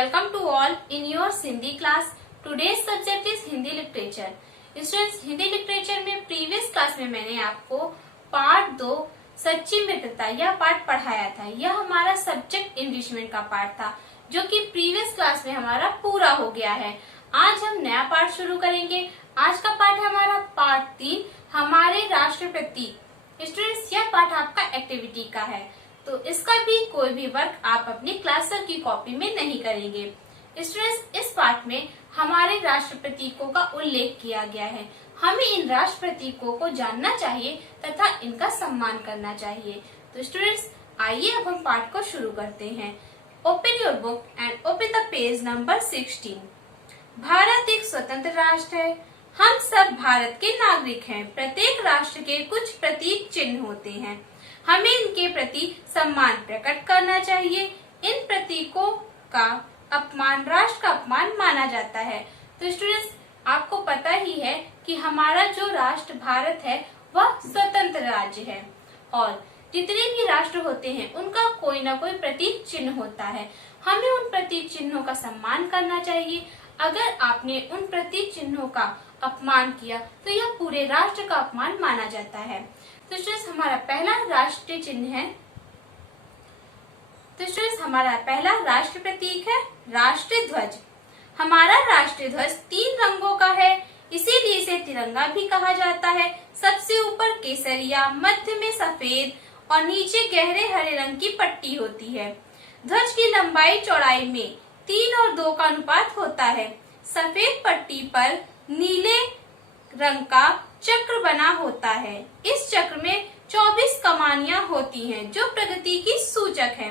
Welcome to all in your Hindi class. Today's subject is Hindi literature. Students, Hindi literature में previous class में मैंने आपको part 2 सच्ची मित्रता यह पार्ट पढ़ाया था। यह हमारा सब्जेक्ट इनरिचमेंट का पार्ट था जो कि प्रीवियस क्लास में हमारा पूरा हो गया है। आज हम नया पार्ट शुरू करेंगे। आज का पार्ट है हमारा पार्ट 3 हमारे राष्ट्र प्रतीक। स्टूडेंट्स, यह पार्ट आपका एक्टिविटी का है तो इसका भी कोई भी वर्क आप अपनी क्लास की कॉपी में नहीं करेंगे। स्टूडेंट्स, इस पार्ट में हमारे राष्ट्र प्रतीकों का उल्लेख किया गया है। हमें इन राष्ट्र प्रतीकों को जानना चाहिए तथा इनका सम्मान करना चाहिए। तो स्टूडेंट्स, आइए अब हम पार्ट को शुरू करते हैं। Open your book and open the page number 16। Bharat एक स्वतंत्र राष्ट्र है। हम सब भारत के नागरिक हैं। प्रत्येक राष्ट्र के कुछ प्रतीक चिन्ह होते हैं। हमें इनके प्रति सम्मान प्रकट करना चाहिए। इन प्रतीकों का अपमान राष्ट्र का अपमान माना जाता है। तो स्टूडेंट्स, आपको पता ही है कि हमारा जो राष्ट्र भारत है वह स्वतंत्र राज्य है और जितने भी राष्ट्र होते हैं उनका कोई ना कोई प्रतीक चिन्ह होता है। हमें उन प्रतीक चिन्हों का सम्मान करना चाहिए। अगर आपने उन प्रतीक चिन्हों का अपमान किया तो यह पूरे राष्ट्र का अपमान माना जाता है। तो स्टूडेंट्स, हमारा पहला राष्ट्रीय चिन्ह है। तो स्टूडेंट्स, हमारा पहला राष्ट्र प्रतीक है राष्ट्रीय ध्वज। हमारा राष्ट्रीय ध्वज 3 रंगों का है, इसीलिए इसे तिरंगा भी कहा जाता है। सबसे ऊपर केसरिया, मध्य में सफेद और नीचे गहरे हरे रंग की पट्टी होती है। ध्वज की लंबाई चौड़ाई में 3 और 2 का अनुपात होता है। सफेद पट्टी पर नीले रंग का चक्र बना होता है। इस चक्र में 24 कमानियां होती हैं जो प्रगति की सूचक है।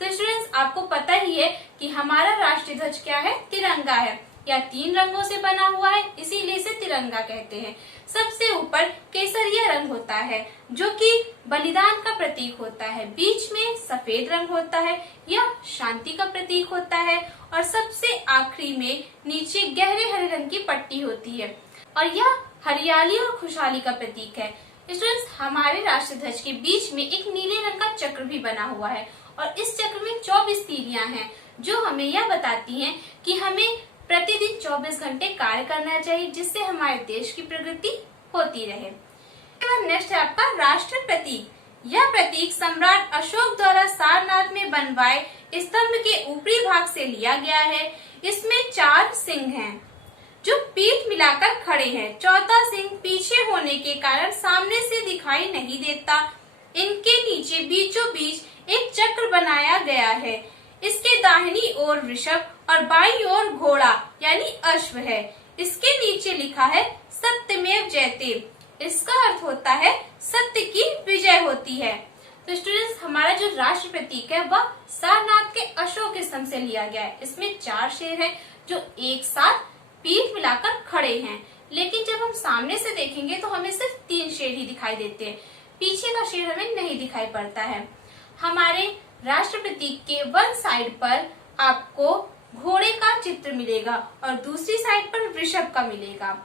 तो स्टूडेंट्स, आपको पता ही है कि हमारा राष्ट्रीय ध्वज क्या है, तिरंगा है। यह 3 रंगों से बना हुआ है, इसीलिए इसे तिरंगा कहते हैं। सबसे ऊपर केसरिया रंग होता है जो कि बलिदान का प्रतीक होता है। बीच में सफेद रंग होता है, यह शांति का प्रतीक होता है और सबसे आखिरी में नीचे गहरे हरे रंग की पट्टी होती है और यह हरियाली और खुशहाली का प्रतीक है। स्टूडेंट्स, हमारे राष्ट्रीय ध्वज के बीच में एक नीले रंग का चक्र भी बना हुआ है और इस चक्र में 24 तीलियां हैं जो हमें यह बताती हैं कि हमें प्रतिदिन 24 घंटे कार्य करना चाहिए जिससे हमारे देश की प्रगति होती रहे। नेक्स्ट है आपका राष्ट्र प्रतीक। यह प्रतीक सम्राट अशोक द्वारा सारनाथ में बनवाए स्तंभ के ऊपरी भाग से लिया गया है। इसमें 4 सिंह हैं जो पीठ मिलाकर खड़े हैं। चौथा सिंह पीछे होने के कारण सामने से दिखाई नहीं देता। इनके नीचे बीचों बीच एक चक्र बनाया गया है। इसके दाहिनी ओर वृषभ और बाईं ओर घोड़ा यानी अश्व है। इसके नीचे लिखा है सत्यमेव जयते। इसका अर्थ होता है सत्य की विजय होती है। तो स्टूडेंट्स, हमारा जो राष्ट्र प्रतीक है वह सारनाथ के अशोक स्तंभ से लिया गया है। इसमें 4 शेर हैं जो एक साथ पीठ मिलाकर खड़े हैं, लेकिन जब हम सामने से देखेंगे तो हमें सिर्फ 3 शेर ही दिखाई देते हैं। पीछे का शेर हमें नहीं दिखाई पड़ता है। हमारे राष्ट्र प्रतीक के वन साइड पर आपको घोड़े का चित्र मिलेगा और दूसरी साइड पर वृषभ का मिलेगा।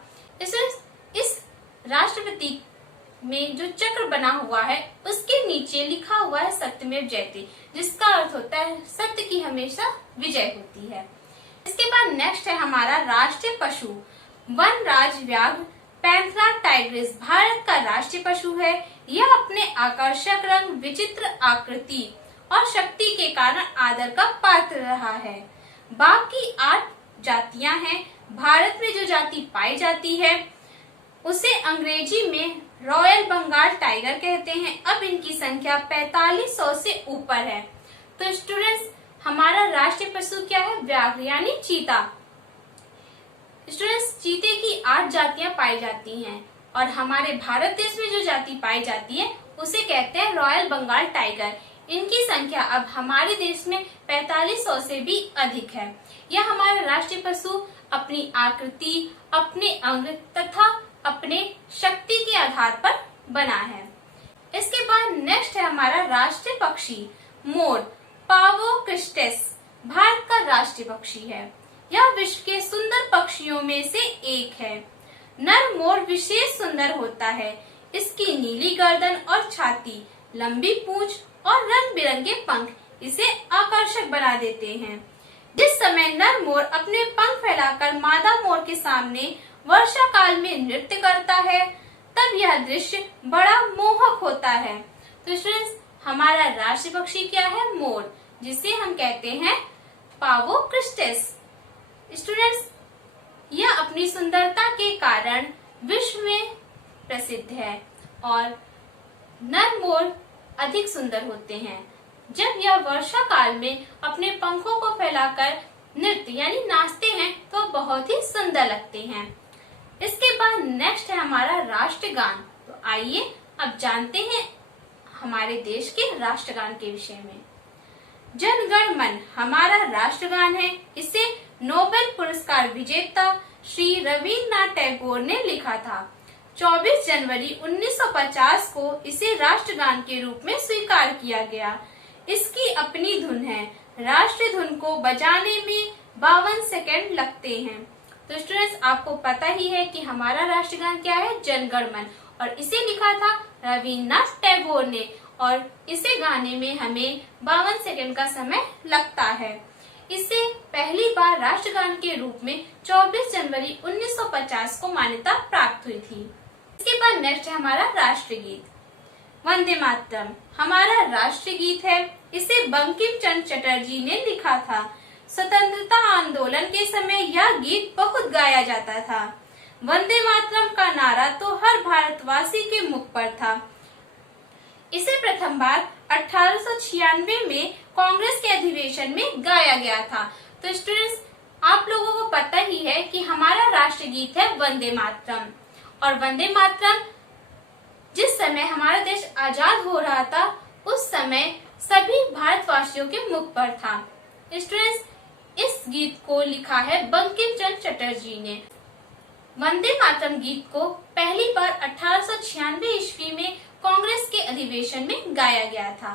इस राष्ट्र प्रतीक में जो चक्र बना हुआ है उसके नीचे लिखा हुआ है सत्यमेव जयते, जिसका अर्थ होता है सत्य की हमेशा विजय होती है। इसके बाद नेक्स्ट है हमारा राष्ट्रीय पशु। वनराज व्याघ्र पैंथरा टाइग्रिस भारत का राष्ट्रीय पशु है। यह अपने आकर्षक रंग, विचित्र आकृति और शक्ति के कारण आदर का पात्र रहा है। बाकी 8 जातियां हैं। भारत में जो जाति पाई जाती है उसे अंग्रेजी में रॉयल बंगाल टाइगर कहते हैं। अब इनकी संख्या 4500 से ऊपर है। तो स्टूडेंट्स, हमारा राष्ट्रीय पशु क्या है, व्याघ्र यानी चीता। स्टूडेंट्स, चीते की 8 जातियां पाई जाती हैं और हमारे भारत देश में जो जाति पाई जाती है उसे कहते हैं रॉयल बंगाल टाइगर। इनकी संख्या अब हमारे देश में 4500 से भी अधिक है। यह हमारा राष्ट्रीय पशु अपनी आकृति, अपने अंग तथा अपने शक्ति के आधार पर बना है। इसके बाद नेक्स्ट है हमारा राष्ट्रीय पक्षी मोर। पावो क्रिस्टेस भारत का राष्ट्रीय पक्षी है। यह विश्व के सुंदर पक्षियों में से एक है। नर मोर विशेष सुंदर होता है। इसकी नीली गर्दन और छाती, लंबी पूंछ और रंग बिरंगे पंख इसे आकर्षक बना देते हैं। जिस समय नर मोर अपने पंख फैलाकर मादा मोर के सामने वर्षा काल में नृत्य करता है, तब यह दृश्य बड़ा मोहक होता है। तो स्टूडेंट्स, हमारा राष्ट्रीय पक्षी क्या है? मोर, जिसे हम कहते हैं पावो क्रिस्टेस। स्टूडेंट्स, यह अपनी सुंदरता के कारण विश्व में प्रसिद्ध है और नर मोर अधिक सुंदर होते हैं। जब यह वर्षा काल में अपने पंखों को फैलाकर नृत्य यानी नाचते हैं तो बहुत ही सुंदर लगते हैं। इसके बाद नेक्स्ट है हमारा राष्ट्रगान। तो आइए अब जानते हैं हमारे देश के राष्ट्रगान के विषय में। जन गण मन हमारा राष्ट्रगान है। इसे नोबेल पुरस्कार विजेता श्री रविन्द्रनाथ टैगोर ने लिखा था। 24 जनवरी 1950 को इसे राष्ट्रगान के रूप में स्वीकार किया गया। इसकी अपनी धुन है। राष्ट्रीय धुन को बजाने में 52 सेकंड लगते हैं। तो स्टूडेंट्स, आपको पता ही है कि हमारा राष्ट्रगान क्या है? जन गण मन, और इसे लिखा था रविन्द्रनाथ टैगोर ने और इसे गाने में हमें 52 सेकंड का समय लगता है। इसे पहली बार राष्ट्रगान के रूप में 24 जनवरी 1950 को मान्यता प्राप्त हुई थी। इसके बाद नेक्स्ट है हमारा राष्ट्रगीत। वंदे मातरम हमारा राष्ट्रीय गीत है। इसे बंकिम चंद्र चटर्जी ने लिखा था। स्वतंत्रता आंदोलन के समय यह गीत बहुत गाया जाता था। वंदे मातरम का नारा तो हर भारतवासी के मुख पर था। इसे प्रथम बार 1896 में कांग्रेस के अधिवेशन में गाया गया था। तो स्टूडेंट्स, आप लोगों को पता ही है कि हमारा राष्ट्रीय गीत है वंदे मातरम, और वंदे मातरम जिस समय हमारा देश आजाद हो रहा था उस समय सभी भारतवासियों के मुख पर था। स्टूडेंट्स, इस गीत को लिखा है बंकिम चंद्र चटर्जी ने। वंदे मातरम गीत को पहली बार 1896 ईस्वी में कांग्रेस के अधिवेशन में गाया गया था।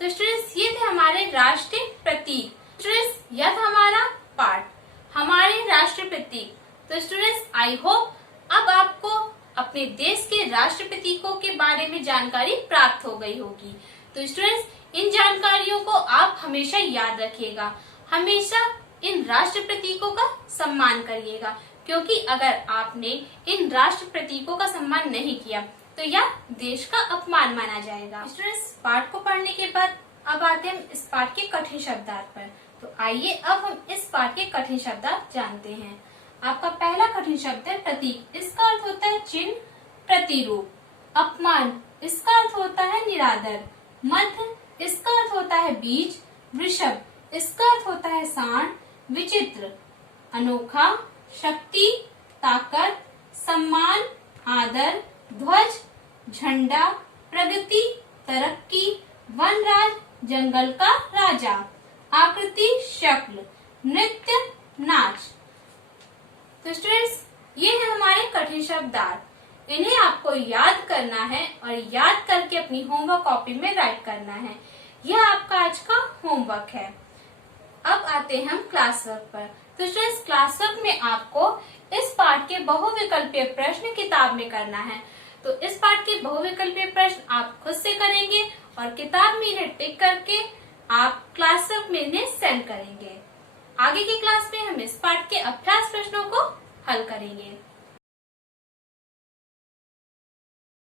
तो स्टूडेंट्स, ये थे हमारे राष्ट्रीय प्रतीक। स्टूडेंट्स, यह था हमारा पार्ट, हमारे राष्ट्रीय प्रतीक। तो स्टूडेंट्स, आई होप अब आपको अपने देश के राष्ट्रीय प्रतीकों के बारे में जानकारी प्राप्त हो गई होगी। तो स्टूडेंट्स, इन जानकारियों को आप हमेशा याद रखिएगा। हमेशा इन राष्ट्रीय प्रतीकों का सम्मान करिएगा, क्योंकि अगर आपने इन राष्ट्र प्रतीकों का सम्मान नहीं किया तो यह देश का अपमान माना जाएगा। स्टूडेंट्स, पाठ को पढ़ने के बाद अब आते हैं इस पाठ के कठिन शब्दार्थ पर। तो आइए अब हम इस पाठ के कठिन शब्दार्थ जानते हैं। आपका पहला कठिन शब्द है प्रतीक। इसका अर्थ होता है चिन्ह, प्रतिरूप। अपमान, इसका अर्थ होता है निरादर। मध्य, इसका अर्थ होता है बीज। वृषभ, इसका अर्थ होता है सांड। विचित्र, अनोखा। शक्ति, ताकत। सम्मान, आदर। ध्वज, झंडा। प्रगति, तरक्की। वनराज, जंगल का राजा। आकृति, शक्ल। नृत्य, नाच। तो स्टूडेंट्स, ये है हमारे कठिन शब्दार्थ। इन्हें आपको याद करना है और याद करके अपनी होमवर्क कॉपी में राइट करना है। यह आपका आज का होमवर्क है। अब आते हैं हम क्लास वर्क पर। तो स्टूडेंट्स, क्लास वर्क में आपको इस पाठ के बहुविकल्पीय प्रश्न किताब में करना है। तो इस पाठ के बहुविकल्पीय प्रश्न आप खुद से करेंगे और किताब में इन्हें टिक करके आप क्लास वर्क में इन्हें सेंड करेंगे। आगे की क्लास में हम इस पाठ के अभ्यास प्रश्नों को हल करेंगे।